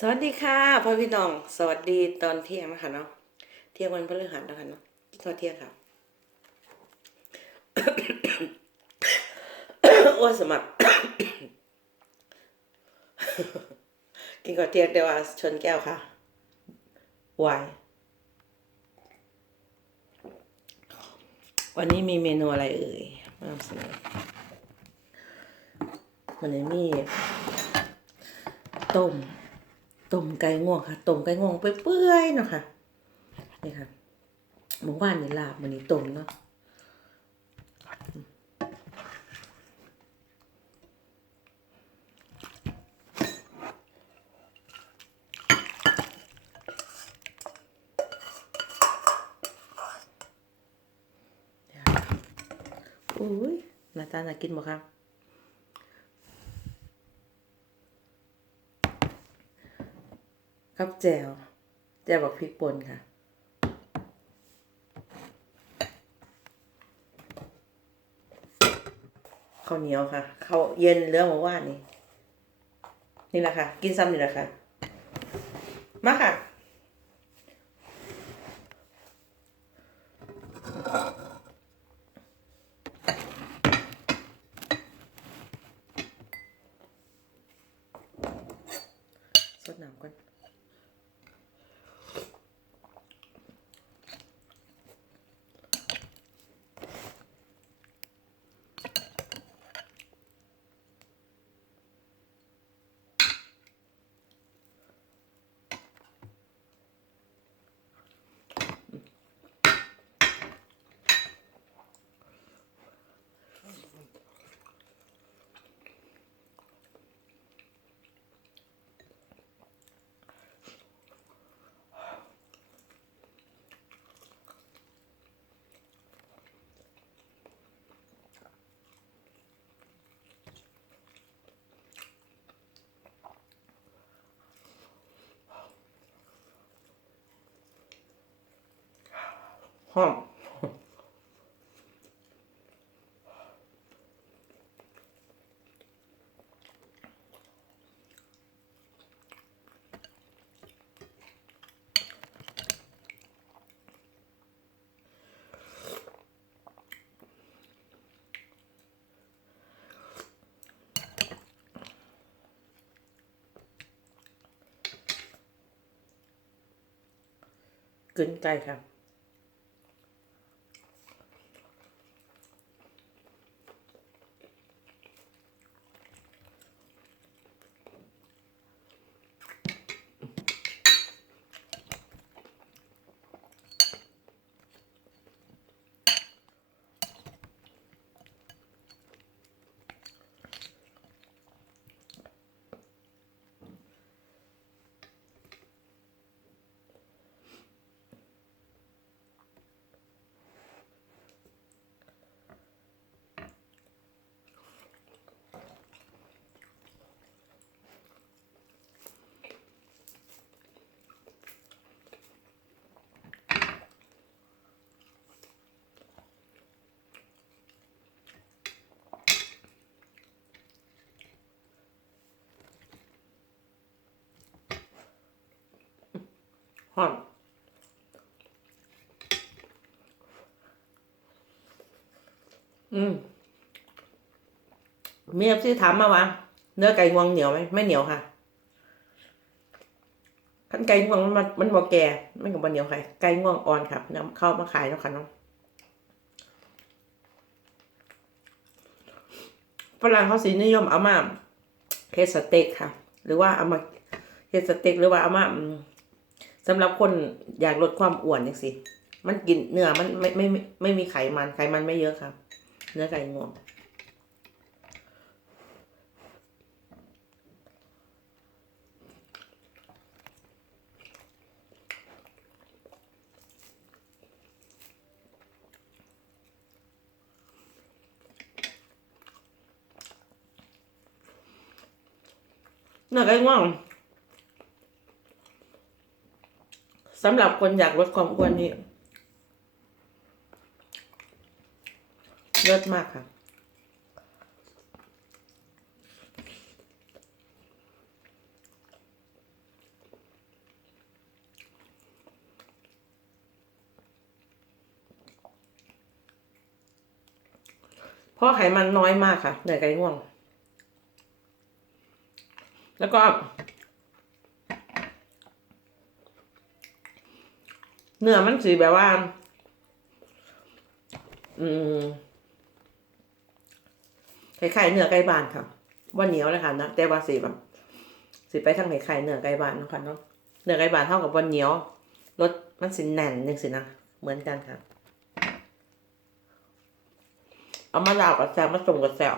สวัสดีค่ะพ่อพี่น้อง สวัสดีตอนเที่ยงนะคะเนาะเที่ยงวันพฤหัสนะคะเนาะกินข้าวเที่ยงค่ะอ้วนสมัครกินข้าวเที่ยงแต่ว่าชนแก้วค่ะวายวันนี้มีเมนูอะไรเอ่ยมานำเสนอวันนี้มีต้ม ต้มไก่ง่วงค่ะต้มไก่ง่วงเปื่อยๆเนาะค่ะนี่ค่ะเมื่อวานนี่ลาบมันนี้ต้มเนาะอุ้ยหน้าตาน่ากินบ่ครับ ครับแจวแจวบอกพริกป่นค่ะ ข้าวเหนียวค่ะข้าวเย็นเรื่องมาว่านี่ นี่แหละค่ะ กินซ้ำนี่แหละค่ะ มาค่ะ ห้อมกึนไก่ค่ะ หอมอืมเมียซี่ถามมาวะเนื้อไก่งวงเหนียวไหมไม่เหนียวค่ะขันไก่งวงมันมันบอแก่ไม่กับบอเหนียวค่ไก่งวงอ่อนครับนำเข้ามาขายแล้วค่ะน้องฝรั่งเขาสีนิยมเอามาเฮสเต็กค่ะ หรือว่าเอามาเฮสเต็กหรือว่าเอามา สำหรับคนอยากลดความอ้วนนี่สิมันกินเนื้อมันไม่ไม่ไม่ไม่มีไขมันไขมันไม่เยอะครับ เนื้อไก่งวงเนื้อไก่งวง สำหรับคนอยากลดความอ้วนนี่เลิศมากค่ะ เพราะไขมันน้อยมากค่ะในยไก่ง่วง แล้วก็ เนื้อมันสีแบบว่า อืมคล้ายๆเนื้อไก่บ้านค่ะว่าเหนียวเลยค่ะนะแต่ว่าสีแบบสีไปทางคล้ายๆเนื้อไก่บ้านนะคะเนาะเนื้อไก่บ้านเท่ากับวันเหนียวรสมันสิแน่นนึงสินะเหมือนกันค่ะ เอามาลาวกับแซวมาส่งกับแซว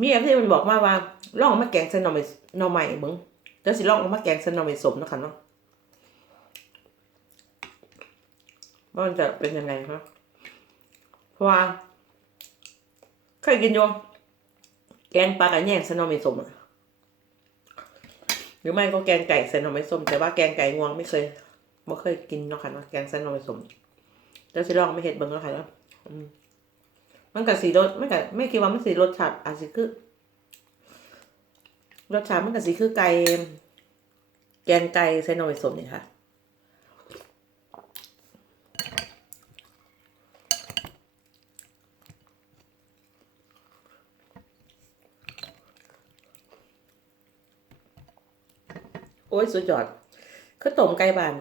มีอะไรที่มันบอกมาว่าลองเอามาแกงใส่หน่อไม้หน่อไม้มึงเดี๋ยวสิลองเอามาแกงใส่หน่อไม้สมนะคะเนาะว่ามันจะเป็นยังไงคะเพราะว่าเคยกินอยู่แกงปลากระแยงใส่หน่อไม้สมหรือไม่ก็แกงไก่ใส่หน่อไม้สมแต่ว่าแกงไก่งวงไม่เคยไม่เคยกินเนาะค่ะเนาะแกงใส่หน่อไม้สมแล้วสิลองไม่เห็ดเบิ่งเนาะค่ะเนาะอื มันกับสีรสไม่กับไม่คิดว่ามันสีรสชาติอาจสิคือรสชาติมันกับสีคือไก่แกงไก่ใส่หน่อไม้ส้มนี่ค่ะโอ้ยสุดยอดคือต้มไก่บ้าน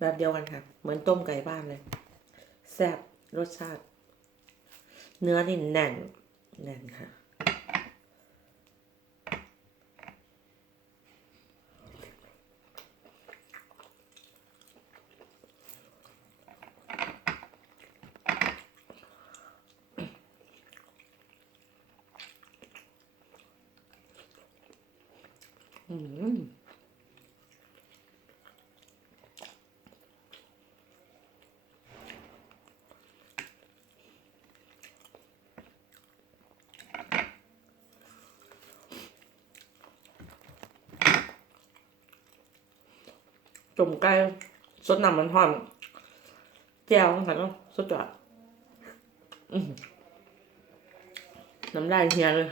แบบเดียวกันค่ะ เหมือนต้มไก่บ้านเลย แซ่บรสชาติ เนื้อนี่แน่นแน่นค่ะ อืม จุ่มไก่สดน้ำมันหอมแจ่วค่ะเนาะสุดจัดน้ำลายเฮียเลย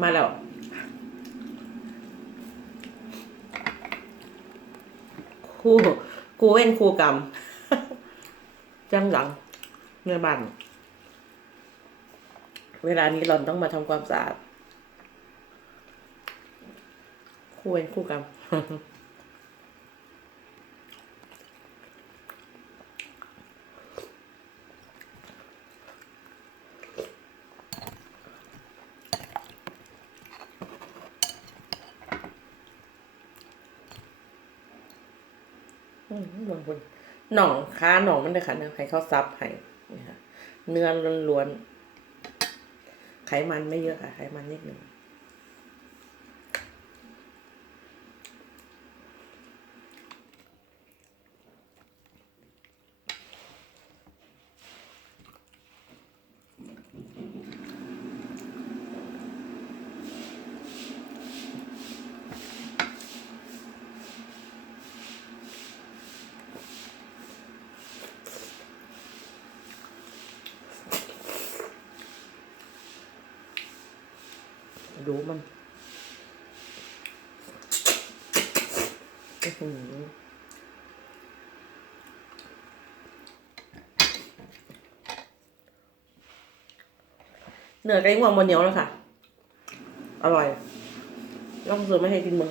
มาแล้ว คู่คู่เว้นคู่กรรมจังหลังเนบ้านเวลานี้หล่อนต้องมาทำความสะอาดคู่เว้นคู่กรรม บางคนหน่องค้าหน่องมันเลยค่ะเนื้อให้เขาซับให้นี่ค่ะเนื้อล้วนๆไขมันไม่เยอะค่ะ ไขมันนิดหนึ่ง ดูมันอื้อหือเนื้อไก่งวงบนเหนียวแล้วค่ะ อร่อยลองซื้อมาให้กินมึง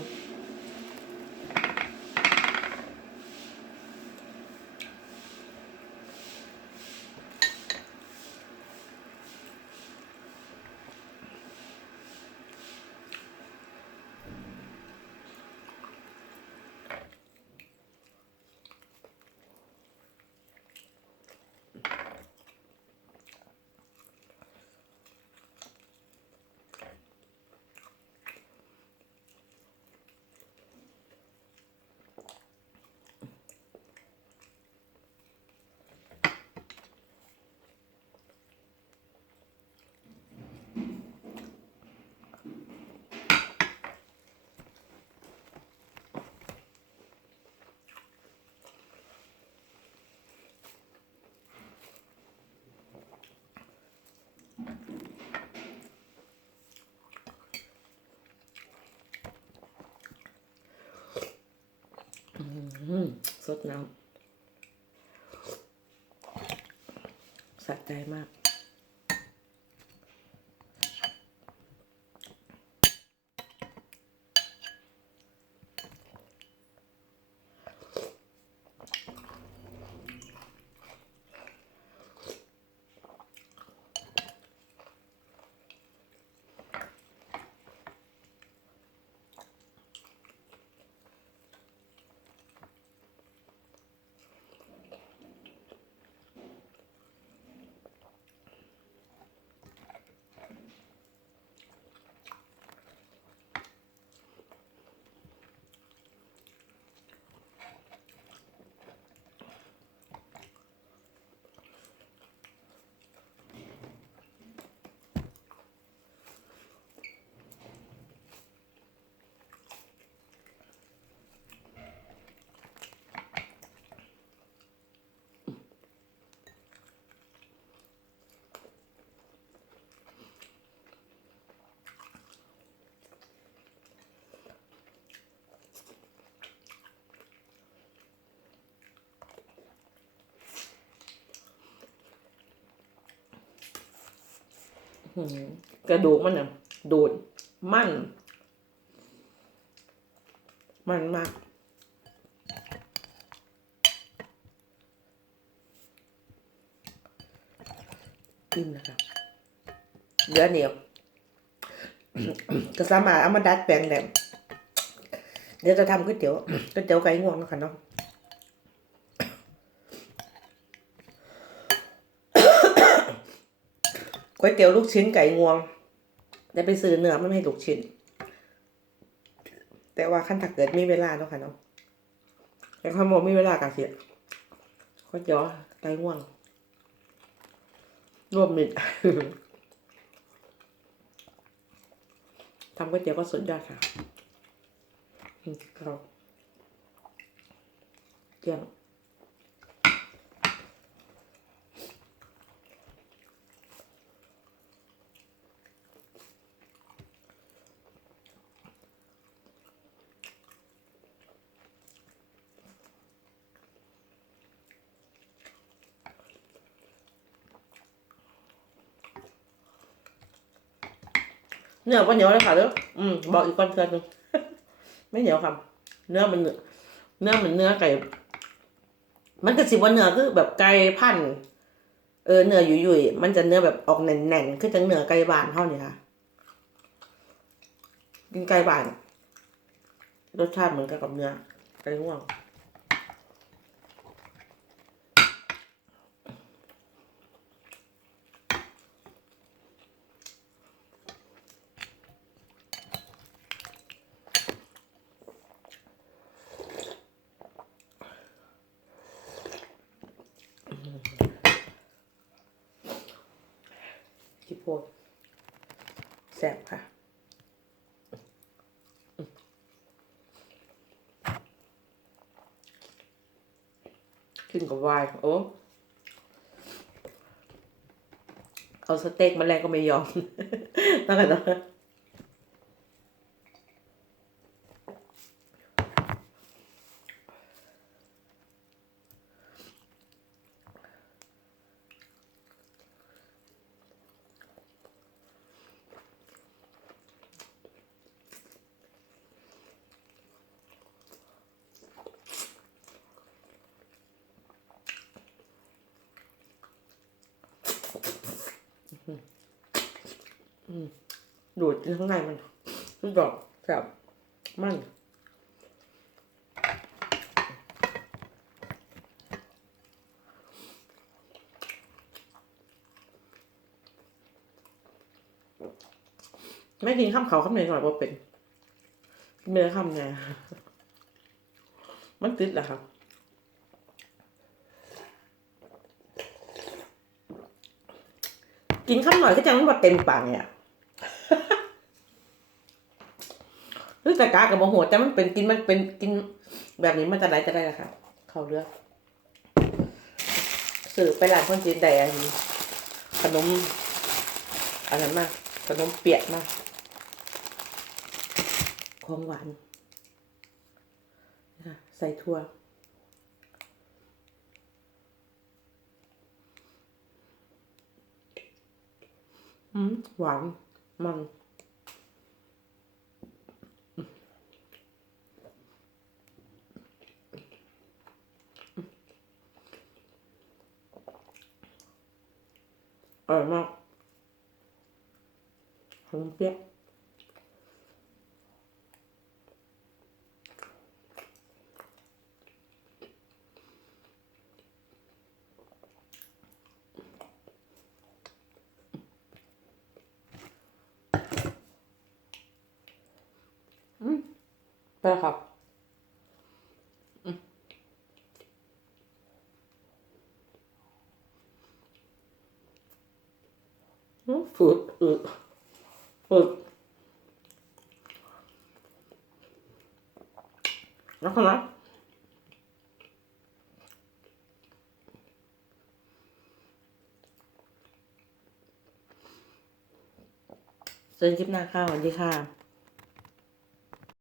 สดน้ำสะใจมาก กระดูกมันอะดูดมั่น มันมากอิ่มนะครับเหลือเหนียวก็สามารถเอามาดัดแปลงได้เดี๋ยวจะทำก๋วยเตี๋ยวก๋วยเตี๋ยวไก่งวงนะคะเนาะ ก๋วยเตี๋ยวลูกชิ้นไก่งวง ได้ไปซื้อเนื้อมันไม่ให้ลูกชิ้น แต่ว่าขั้นถักเกิดมีเวลาเนาะค่ะเนาะแต่ข้าวโมมีเวลากันเสียก๋วยเตี๋ยวไก่งวง รวมมิตรทำก๋วยเตี๋ยวก็สุดยอดค่ะเราเกี่ยง เนื้อก็เหนียวเลยค่ะเด้ออืมบอกอีกคนเพื่อนหนึงไม่เหนียวครับเนื้อมันเนื้อเนื้อเหมือนเนื้อไก่ มันก็สิว่าเนื้อคือแบบไก่พันเออเนื้อยุ่ยๆมันจะเนื้อแบบออกแน่นๆคือจังเนื้อไก่บานเท่านี้ค่ะกินไก่บานรสชาติเหมือนกันกับเนื้อไก่ง่วง พดแซ่บค่ะ กินกับวายโอ้เอาสเต็กมาแรกก็ไม่ยอมตั้งแหละเนอะ ดูดข้างในมันทุกดอกแซ่บมันไม่กินข้ามเขาข้ามไหนหน่อยว่าเป็นเนื้อข้ามไงมันติดแหละครับกินข้ามหน่อยก็จะมันว่าเต็มปากเนี่ย หรือแต่กากับโมโหแต่มันเป็นกินมันเป็นกินแบบนี้มันจะได้จะได้ละค่ะเขาเลือกสื่อไปหลานคนจีนแต่อันขนมอะไรมากขนมเปียกมากของหวานใส่ถั่วหวาน มันอร่อยมากหอมเปี๊ยะ อืมไปแล้วครับอืมอืมฝืดอืดฝืดแล้วก็นะเจอกันคลิปหน้าค่ะสวัสดีค่ะ